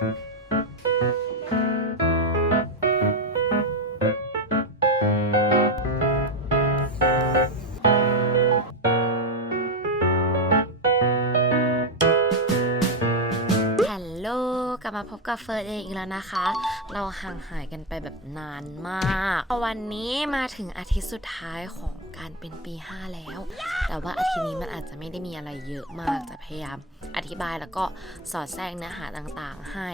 Mm-hmm. กับเฟิร์สเองอีกแล้วนะคะ เราห่างหายกันไปแบบนานมากวันนี้มาถึงอาทิตย์สุดท้ายของการเป็นปี 5 แล้ว แต่ว่าอาทิตย์นี้มันอาจจะไม่ได้มีอะไรเยอะมากจะพยายามอธิบายแล้วก็สอดแทรกเนื้อหาต่างๆ ให้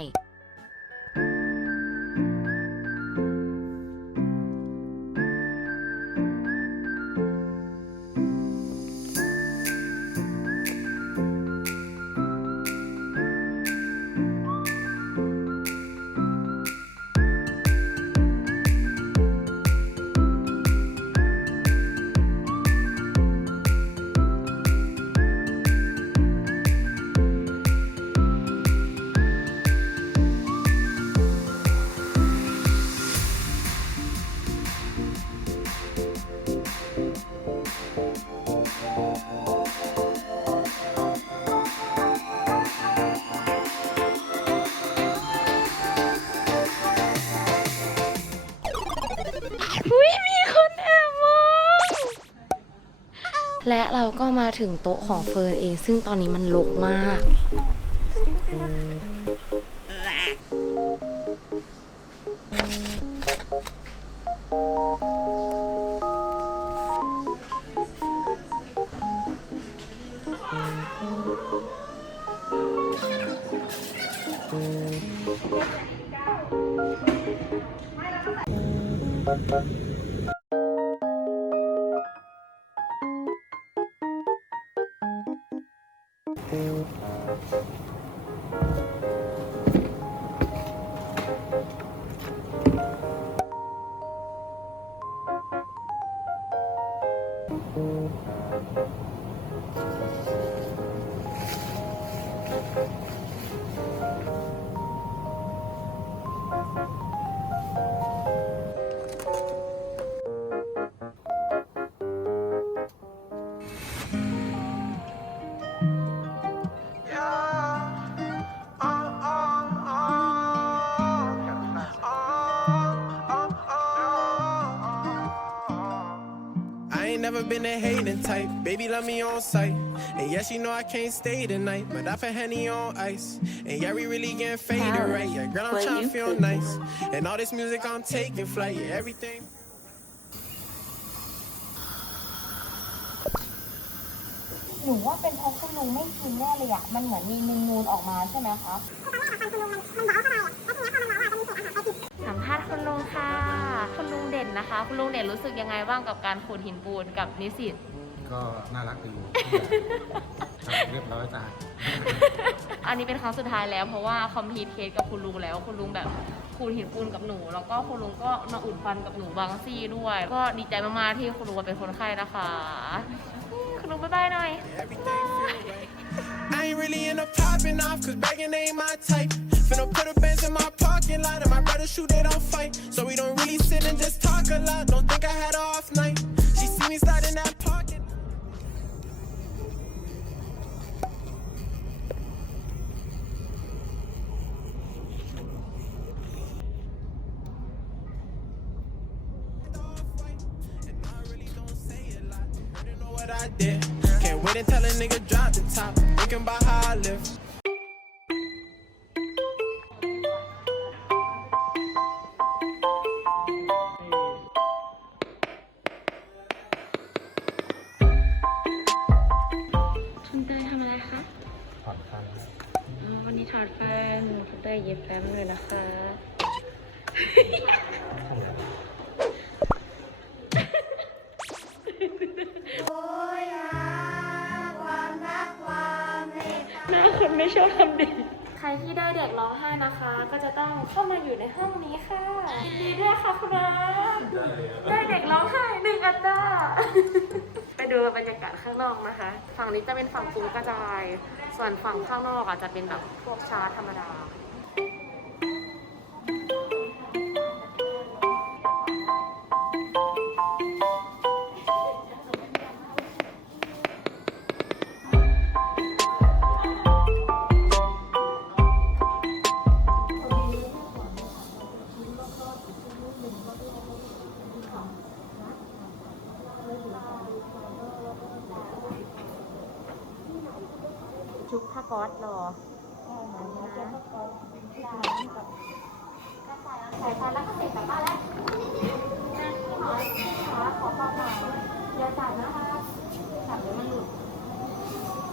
และเราก็มาถึงโต๊ะของเฟิร์นเอง ซึ่งตอนนี้มันรกมาก I ain't Thank you. Never been a hating type. Baby, love me on sight. And yes, you know I can't stay tonight. But I put Henny on ice. And yeah, we really getting faded, right? Yeah, girl, I'm trying to feel nice. And all this music, I'm taking flight. Yeah, everything. เด่นนะคะ คุณลุงเด่นรู้สึกยังไงบ้างกับการขูดหินปูนกับนิสิต ก็น่ารักดีเรียบร้อยจ้าอันนี้เป็นครั้งสุดท้ายแล้วเพราะว่าคอมพีทเคสกับคุณลุงแล้ว คุณลุงแบบขูดหินปูนกับหนู แล้วก็คุณลุงก็มาอุ่นฟันกับหนูบางซี่ด้วย ก็ดีใจมากๆที่คุณลุงมาเป็นคนไข้นะคะคุณลุงบ๊ายบายหน่อย Everything feel right. I ain't really into popping off, cause begging ain't my type. Finna put a Benz in my parking lot, and my brothers shoot, they don't fight. So we don't really sit and just talk a lot. Don't think I had an off night. She see me sliding that parking. And I really don't say a lot. You know what I did. Can't wait until a nigga drop the top. Thinking about how I live. เตยเย็บแฟ้มเลยนะคะ หน้าคนไม่ชอบทำดี ใครที่ได้เด็กร้องไห้นะคะ ก็จะต้องเข้ามาอยู่ในห้องนี้ค่ะยินดีด้วยค่ะคุณน้ำได้เด็กร้องไห้หนึ่งอัตราไปดูบรรยากาศข้างนอกนะคะ ฝั่งนี้จะเป็นฝั่งฟุ้งกระจาย ส่วนฝั่งข้างนอกอะจะเป็นแบบพวกชาร์จธรรมดา ชุบผ้าก๊อซรอใสายพันแล้วก็เสร็จกลับบ้านแล้วนะพี่หมอพี่หมอขอความหน่อยอย่าจับนะคะจับเดี๋ยวมันหลุด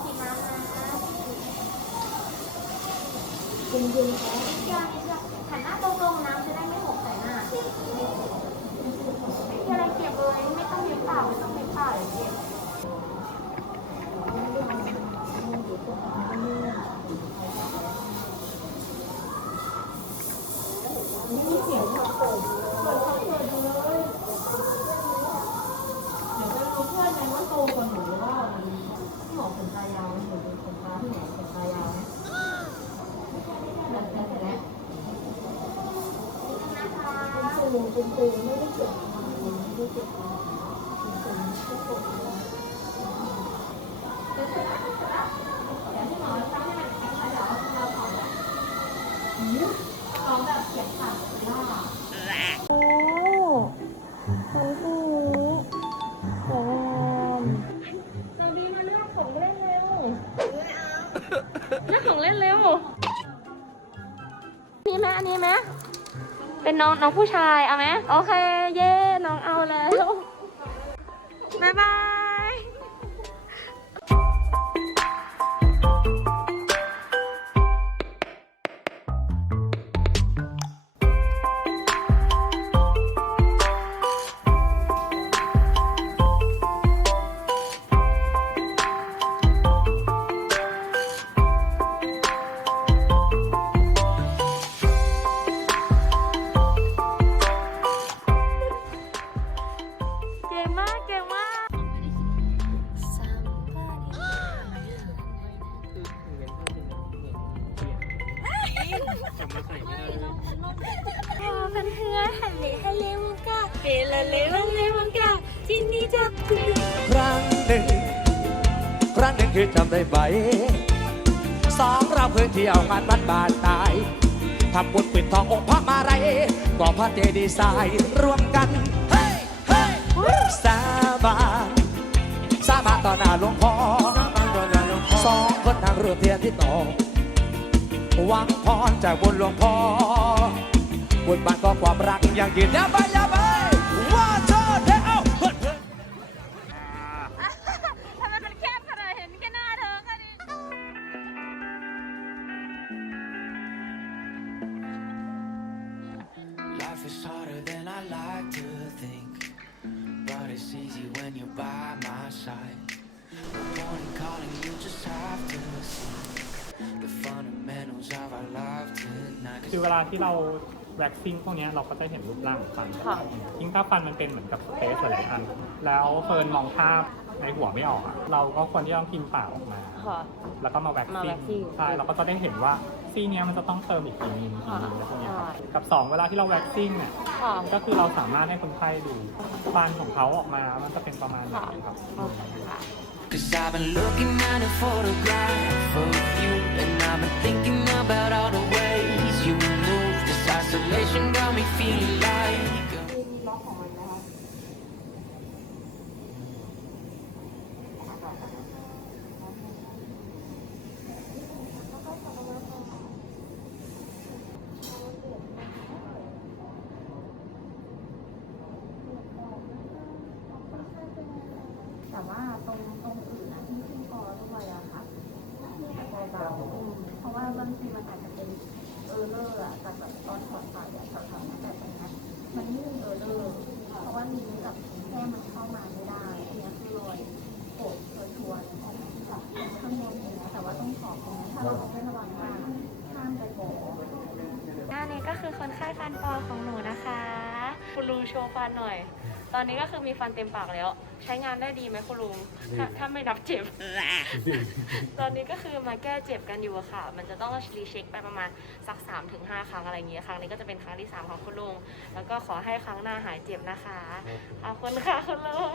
ฉีดน้ำนะเย็นๆนะเชื่อไม่เชื่อหันหน้าตรงๆน้ำจะได้ไม่หกใส่หน้าไม่มีอะไรเก็บเลย ไม่ต้องเย็บเปล่าไม่ต้องเย็บเปล่าเดี๋ยวเก็บ Thank you. น้องน้องผู้ชายเอาไหมโอเค เย่น้องเอาแล้ว บ๊ายบาย จะคุณครั้งหนึ่ง ครั้งหนึ่งคือจำได้ไหมสองเราเคยเที่ยวงานบ้านบานตายทำบุญปิดทององค์พระมาไรก่อพระเจดีย์ทรายร่วมกันเฮ้เฮ้ยสาบานสาบานต่อหน้าหลวงพ่อสองคนนางเรือเทียนที่ตอหวังพรจากบุญหลวงพ่อบุญบานก็ความรักอยังยืนยาวไปยาวไป easy when you're by my side. No point in calling, you just have to see the fundamentals of our love tonight. 'Cause คือเวลาที่เราแว็กซิ่งพวกเนี้ยเราก็จะเห็นรูปร่างของฟันยิ่งถ้าฟันมันเป็นเหมือนกับสเปซหลายๆอัน แล้วเฟิร์นมองภาพ ในหัวไม่ออกอะเราก็ควรที่ต้องพิมพ์ปากออกมา ค่ะ แล้วก็มาแว็กมาซิ่แว็งกซิ่งใช่เราก็จะได้เห็นว่าซี่เนี้ยมันจะต้องเติมอีกกี่มิลกี่มิลอะไรพวกเนี้ยครับใช่ กับสองเวลาที่เราแว็กซิ่งเนี่ย ค่ะ ก็คือเราสามารถให้คนไข้ดูฟันของเขาออกมา มันจะเป็นประมาณไหนครับ โอเคค่ะ Cause I've been looking at a photograph of you And I've been thinking about all the ways you move This isolation got me feeling like a แต่ ว่าตรงตรงอื่นนะที่ขึ้นคอด้วยอะค่ะเบาๆอืมเพราะว่าบางทีมันอาจจะเป็นเออร์เลอร์อะแต่แบบตอนถอดสายอะถอดสายแต่ตรงนี้มันไม่มีเออร์เลอร์เพราะว่าลิ้นกับแก้มมันเข้ามาไม่ได้อันเนี้ยคือรอยกดชวนๆของแบบข้างบนอย่างเงี้ยแต่ว่าต้องถอดตรงนี้ถ้าเราไม่ระวังมากห้ามไปโกดอันนี้ก็คือคนไข้ฟันปลอมของหนูนะคะคุณลุงโชว์ฟันหน่อย ตอนนี้ก็คือมีฟันเต็มปากแล้ว ใช้งานได้ดีไหมคุณลุงถ้าถ้าไม่นับเจ็บ ตอนนี้ก็คือมาแก้เจ็บกันอยู่อะค่ะ มันจะต้องรีเช็คไปประมาณสัก3-5ถึง5ครั้งอะไรอย่างเงี้ยครั้งนี้ก็จะเป็นครั้งที่ 3 ของคุณลุง แล้วก็ขอให้ครั้งหน้าหายเจ็บนะคะขอบคุณค่ะคุณลุง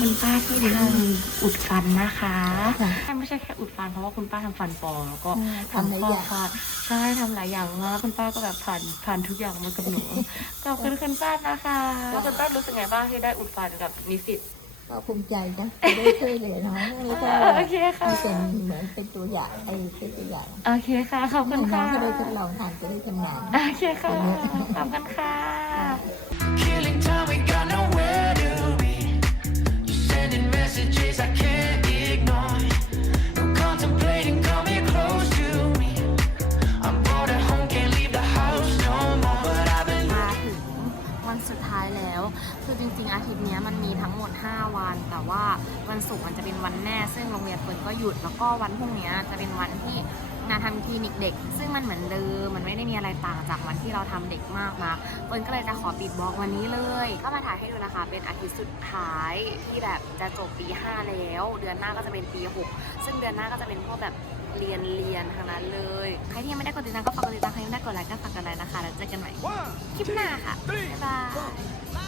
คุณป้าที่ทำอุดฟันนะคะไม่ใช่แค่อุดฟันเพราะว่าคุณป้าทำฟันปลอมแล้วก็ทำข้อคาดใช่ทำหลายอย่างมากคุณป้าก็แบบผ่านผ่านทุกอย่างมากับหนูขอบคุณคุณป้านะคะแล้วคุณป้ารู้สึกไงบ้างที่ได้อุดฟันกับนิสิตก็ภูมิใจนะจะได้ช่วยเหลือน้องแล้วก็โอเคค่ะให้เป็นเหมือนเป็นตัวอย่างไอ้เป็นตัวอย่างโอเคค่ะขอบคุให้ณน้อค่ะงก็ได้ทดลองทำจะได้ชำนาญโอเคค่ะขอบคุณค่ะ messages I can't คือจริงๆ อาทิตย์นี้มันมีทั้งหมด 5 วัน แต่ว่าวันศุกร์มันจะเป็นวันแม่ ซึ่งโรงเรียนเฟิร์นก็หยุด แล้วก็วันพรุ่งนี้จะเป็นวันที่งานทำคลินิกเด็ก ซึ่งมันเหมือนเดิม มันไม่ได้มีอะไรต่างจากวันที่เราทำเด็กมากนะเฟิร์นก็เลยจะขอปิดบล็อกวันนี้เลย ก็มาถ่ายให้ดูนะคะ เป็นอาทิตย์สุดท้ายที่แบบจะจบปี 5 แล้ว เดือนหน้าก็จะเป็นปี 6 ซึ่งเดือนหน้าก็จะเป็นพวกแบบเรียนเรียนทางนั้นเลย ใครที่ยังไม่ได้กดติดตามก็ฝากกดติดตาม ใครยังไม่ได้กดไลค์ก็ฝากกดไลค์นะคะ แล้วเจอกันใหม่คลิปหน้าค่ะ บ๊ายบาย